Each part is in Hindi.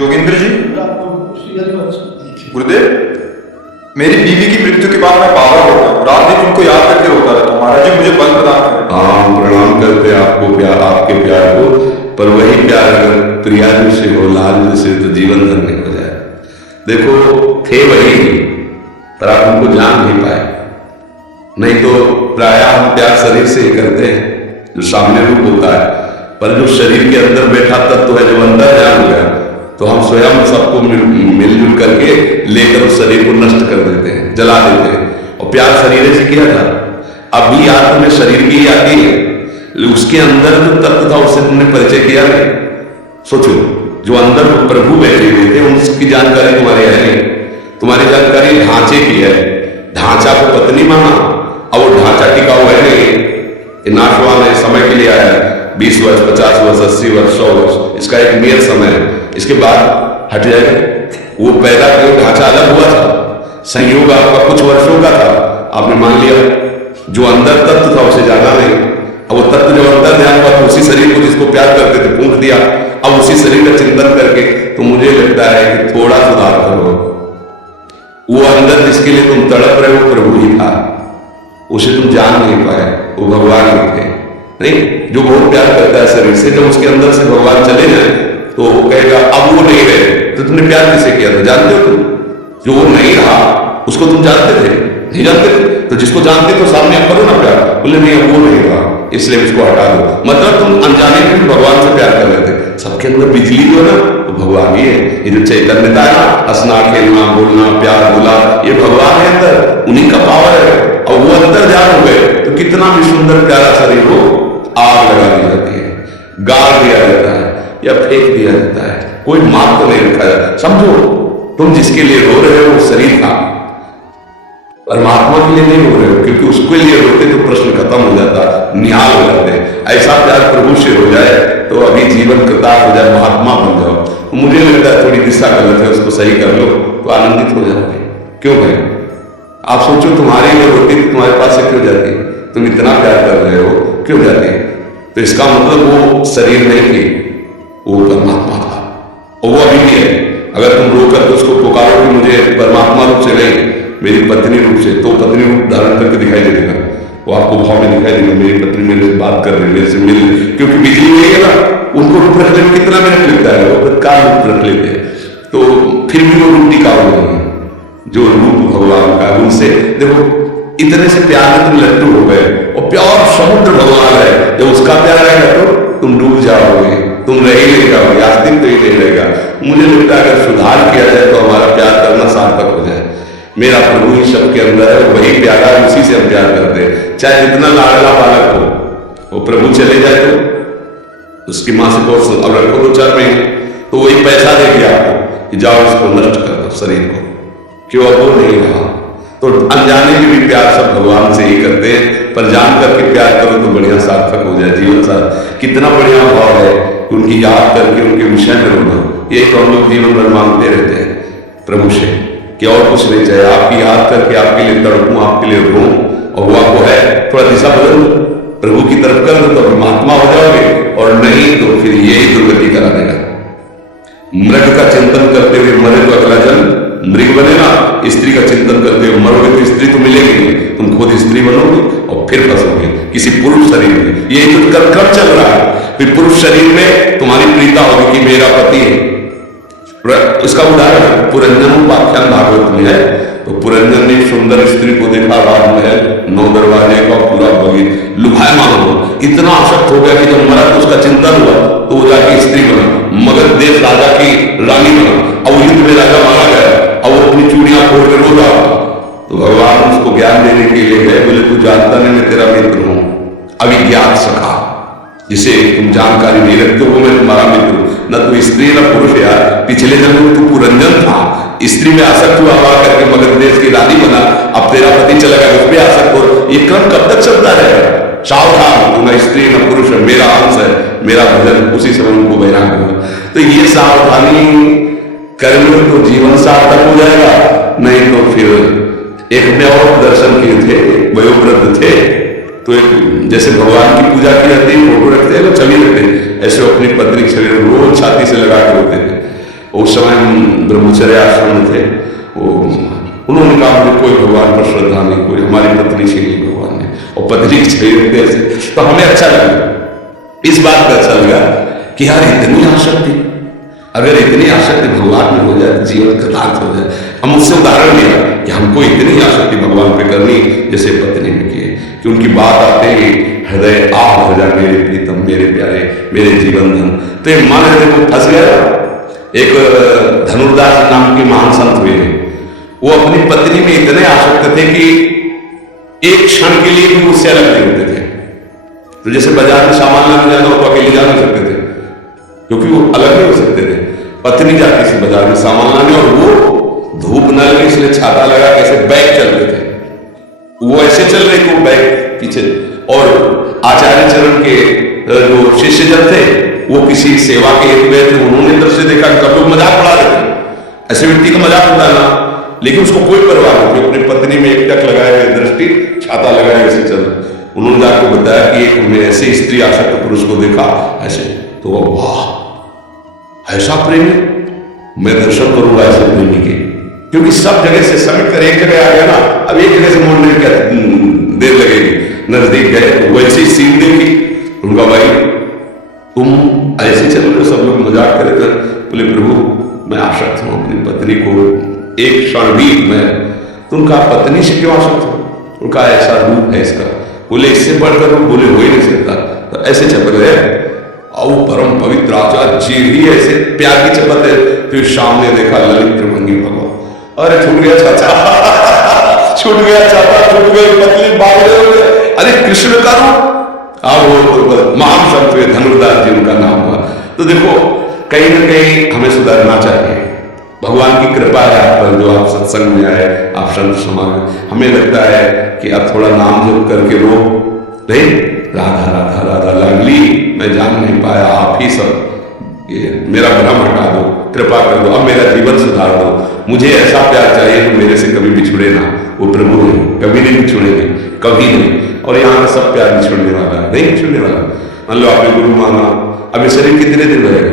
जोगिंद्र जी, गुरुदेव, मेरी बीवी की मृत्यु के बाद मैं पागल हो गया, रात दिन उनको याद करके रोता रहता हूँ। महाराज जी मुझे बल प्रदान करें। हाँ, प्रणाम करते आपको, प्यार आपके प्यार को, पर वही प्यार अगर प्रिया जी से हो, लाल जी से, तो जीवन धन्य हो जाए। देखो, थे वही, पर आप उनको जान नहीं पाए। नहीं तो प्राय हम प्यार शरीर से ही करते हैं, जो सामने रूप होता है, पर जो शरीर के अंदर बैठा तत्व है, जो अंदर जान गया, तो हम स्वयं सबको मिलजुल करके लेकर उस शरीर को नष्ट कर देते हैं, जला देते हैं। और प्यार शरीर से किया था, अभी आत्मा में शरीर की आती है, उसके अंदर जो तत्व था उससे तुमने परिचय किया नहीं। सोचो, जो अंदर प्रभु बैठे हुए थे उनकी जानकारी तुम्हारी है नहीं, तुम्हारी जानकारी ढांचे की है। ढांचा को पत्नी माना, अब वो ढांचा टिकाऊ है नहीं, नाशवान है, समय के लिए आया है, 20 वर्ष, 50 वर्ष, 80 वर्ष, 100 वर्ष, इसका एक मेल समय है, इसके बाद हट जाएगा। वो पैदा किया ढांचा अलग हुआ था, संयोग आपका कुछ वर्षों का था, आपने मान लिया, जो अंदर तत्व था उसे जाना नहीं। अब वो तत्व जब अंदर ध्यान हुआ तो उसी शरीर को जिसको प्यार करते थे फूंक दिया। अब उसी शरीर का चिंतन करके तो मुझे लगता है कि थोड़ा सुधार करो। वो अंदर जिसके लिए तुम तड़प रहे हो प्रभु ही था, उसे तुम जान नहीं पाए, वो भगवान ही थे। नहीं, जो बहुत प्यार करता है शरीर से, जब उसके अंदर से भगवान चले जाए तो वो कहेगा अब वो नहीं रहे, तो तुमने प्यार किसे किया था? जानते हो तुम? जो वो नहीं रहा उसको तुम जानते थे? नहीं जानते थे? तो जिसको जानते तो सामने आप करो ना प्यार। बोले नहीं, अब वो नहीं रहा, इसलिए उसको हटा दो। मतलब तुम अनजाने में भगवान से प्यार कर रहे थे। सबके अंदर बिजली जो है ना, तो भगवान ही है। ये जो चैतन्यता है ना, हंसना, खेलना, बोलना, प्यार, बोला, ये भगवान है अंदर, उन्हीं का पावर है। और वो अंदर ध्यान हो गए तो कितना भी सुंदर प्यारा शरीर हो, आग लगा दी जाती है, गाड़ दिया जाता है या फेंक दिया जाता है, कोई मार्ग तो नहीं रखा जाता। समझो, तुम जिसके लिए रो रहे हो वो शरीर था, परमात्मा के लिए नहीं हो रहे हो, क्योंकि उसके लिए रोते तो प्रश्न खत्म हो जाता, निहाल हो जाते। ऐसा प्यार प्रभु से हो जाए तो अभी जीवन कृतार्थ हो जाए, महात्मा बन जाओ। मुझे लगता है थोड़ी दिशा गलत है, उसको सही कर लो तो आनंदित हो जाओगे। क्यों भाई? आप सोचो, तुम्हारी लिए रोटी तुम्हारे पास से क्यों जाती? तुम इतना प्यार कर रहे हो, क्यों जाती? तो इसका मतलब वो शरीर नहीं थी, वो परमात्मा था, और वो अभी भी है। अगर तुम रो करके उसको पुकारो कि मुझे परमात्मा रूप से नहीं, मेरी पत्नी रूप से, तो पत्नी रूप धारण करके दिखाई दे देगा, वो आपको भाव में दिखाई देगा, मेरी पत्नी मेरे से बात कर रही है, मेरे से मिल, क्योंकि बिजली नहीं है ना, उनको रूप रखने में कितना मिनट लगता है, वो तत्काल रूप रख लेते हैं। तो फिर भी वो रूप टिकाऊ नहीं है, जो रूप भगवान का। उनसे देखो, इतने से प्यार में तुम लट्टू हो गए, और प्यार समुद्र भगवान है, जब उसका प्यार रहेगा तो तुम डूब जाओगे, तुम रह ही नहीं जाओगे, अस्तित्व ही नहीं रहेगा। मुझे लगता है अगर सुधार किया जाए तो हमारा प्यार करना सार्थक हो जाए। मेरा प्रभु ही सबके अंदर है, वही प्यारा है, उसी से हम प्यार करते हैं। चाहे जितना लाडला बालक हो, वो प्रभु चले जाए तो उसकी मां से बहुत अब रखो 2-4 महीने, तो वही पैसा देगी आपको कि जाओ इसको नष्ट कर दो शरीर को, क्यों? अब वो नहीं रहा। तो अनजाने में भी प्यार सब भगवान से ही करते हैं, पर जान करके प्यार करो तो बढ़िया सार्थक हो जाए जीवन। साथ कितना बढ़िया भाव है, उनकी याद करके उनके विषय में रोना। ये तो हम लोग जीवन भर मांगते रहते हैं प्रभु से कि और कुछ नहीं चाहिए, आपकी याद करके आपके लिए तड़पूं, आपके लिए रो, और वो आपको है थोड़ा दिशा बदल प्रभु की तरफ कर दो तो महात्मा हो जाओगे, और नहीं तो फिर यही दुर्गति करा देगा। मृग का चिंतन करते हुए मरे तो अगला जन्म मृग बनेगा, स्त्री का चिंतन करते हुए मरोगे तो स्त्री तो मिलेगी नहीं, तुम खुद स्त्री बनोगे और फिर फंसोगे किसी पुरुष शरीर में। ये तो कब चल रहा है, फिर पुरुष शरीर में तुम्हारी प्रीता होगी कि मेरा पति है। इसका उदाहरण पुरंजन उपाख्यान भागवत में है। तो पुरंजन ने सुंदर स्त्री को देखा, राजमहल 9 दरवाजे का पूरा बगीचा, लुभायमान हो, इतना आसक्त हो गया कि जब मरा तो उसका चिंतन हुआ तो वो जाके स्त्री बना, मगध देश राजा की रानी बना, और युद्ध में राजा मारा गया, और वो अपनी चूड़ियां फोड़ के रो रहा। तो भगवान उसको ज्ञान देने के लिए गए, बोले तू जानता नहीं मैं तेरा मित्र हूं, अभिज्ञात सखा, जिसे तुम जानकारी नहीं रखते हो, वो मैं तुम्हारा मित्र हूं। न तू स्त्री न पुरुष यार, पिछले जन्म में तू पुरंजन था, स्त्री में आसक्त हुआ करके मगध देश की रानी बना, अब तेरा पति चला गया, उस पर आसक्त हो। ये क्रम कब तक चलता रहेगा? सावधान, तू न स्त्री न पुरुष है, मेरा अंश है, मेरा भजन, उसी समय उनको वैराग्य हुआ। तो ये सावधानी कर लो तो जीवन सार्थक हो जाएगा, नहीं तो फिर एक में और दर्शन किए थे, वयोवृद्ध थे, तो एक जैसे भगवान की पूजा की जाती है, फोटो रखते हैं, छवि रखते हैं, ऐसे अपनी पत्नी के शरीर रोज छाती से लगा के होते थे। वो उस समय हम ब्रह्मचर्य आश्रम में थे। वो उन्होंने कहा मुझे कोई भगवान पर श्रद्धा नहीं, कोई हमारी पत्नी से नहीं भगवान ने, और पत्नी छह से। तो हमें अच्छा लगा, इस बात का अच्छा लगा कि यार इतनी आसक्ति, अगर इतनी आसक्ति भगवान में हो जाए तो जीवन कृतार्थ हो जाए। हम उससे उदाहरण लिया कि हमको इतनी आसक्ति भगवान पे करनी जैसे पत्नी में की, कि उनकी बात आते ही हृदय आह हो जाए, मेरे प्रीतम, मेरे प्यारे, मेरे जीवन धन। तो ये मन हृदय को फंस गया। एक धनुर्दास नाम के महान संत हुए, वो अपनी पत्नी में इतने आसक्त थे कि एक क्षण के लिए भी उससे अलग नहीं होते थे। तो जैसे बाजार में सामान लाने जाना हो तो अकेले जा नहीं सकते थे, क्योंकि वो अलग नहीं हो सकते थे। पत्नी जाती थी बाजार में सामान लाने, और वो धूप न लगे इसलिए छाता लगा के ऐसे बैग चलते थे। वो ऐसे चल रहे कि वो बैग पीछे। और आचार्य चरण के जो शिष्य जन थे वो किसी सेवा के हेतु गए थे, उन्होंने दृश्य देखा कि सब लोग मजाक उड़ा रहे थे, ऐसे व्यक्ति का मजाक उड़ाना, लेकिन उसको कोई परवाह नहीं थी। अपनी पत्नी में एक टक लगाए हुए दृष्टि, छाता लगाए ऐसे चल। उन्होंने जाकर बताया कि एक हमने ऐसे स्त्री आसक्त पुरुष को देखा ऐसे, तो वाह ऐसा प्रेमी, मैं दर्शन करूंगा ऐसे प्रेमी के, क्योंकि सब जगह से समेट कर एक जगह आ गया ना, अब एक जगह से मोड़ने में क्या देर लगेगी। नजदीक गए तो वैसे सीन देखी, उनका भाई तुम ऐसे चल रहे हो, सब लोग मजाक करे थे। बोले प्रभु मैं आसक्त हूं अपनी पत्नी को, एक क्षण भी मैं। तो उनका पत्नी से क्यों आसक्त हो? उनका ऐसा रूप है इसका। बोले इससे बढ़कर रूप बोले हो ही नहीं सकता। तो ऐसे चपक रहे, और परम पवित्र आचार्य जी ही ऐसे प्यार की चपत है। फिर सामने देखा ललित त्रिभंगी भगवान, अरे छूट गया चाचा, छूट गया चाचा, छूट गई पत्नी, भाग रहे। अरे कृष्ण का रूप, वो महान संत हुए धनुर्दास जी, उनका नाम हुआ। तो देखो कहीं ना कहीं हमें सुधरना चाहिए। भगवान की कृपा है आप पर, जो आप सत्संग में आए, आप संत समाज, हमें लगता है कि अब थोड़ा नाम जप करके रो नहीं, राधा राधा राधा लाडली, मैं जान नहीं पाया, आप ही सब ये मेरा भ्रम हटा दो, कृपा कर दो, अब मेरा जीवन सुधार दो, मुझे ऐसा प्यार चाहिए तो मेरे से कभी बिछुड़े ना। वो प्रभु है, कभी नहीं बिछुड़ेंगे, कभी नहीं। और यहाँ का सब प्यार बिछुड़ने वाला है, नहीं बिछुड़ने वाला। मान लो आपने गुरु माना, अब ये शरीर कितने दिन रहेगा?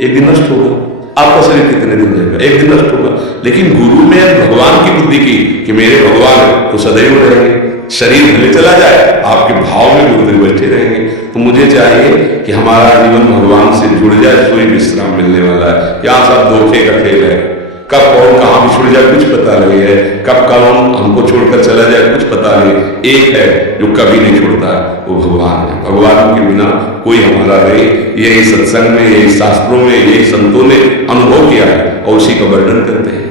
एक दिन नष्ट होगा। आपका शरीर कितने दिन रहेगा? एक दिन नष्ट होगा। लेकिन गुरु ने भगवान की बुद्धि की कि मेरे भगवान तो सदैव रहेंगे, शरीर भले चला जाए आपके भाव में गुरुदेव बैठे रहेंगे। तो मुझे चाहिए कि हमारा जीवन भगवान से जुड़ जाए, सोई विश्राम मिलने वाला है। यहाँ सब धोखे का खेल है, कब कौन कहाँ भी छुड़ जाए कुछ पता नहीं है, कब कौन हमको छोड़कर चला जाए कुछ पता नहीं। एक है जो कभी नहीं छोड़ता, वो भगवान है। भगवान के बिना कोई हमारा नहीं। यही सत्संग में, यही शास्त्रों में, यही संतों ने अनुभव किया है और उसी का वर्णन करते हैं।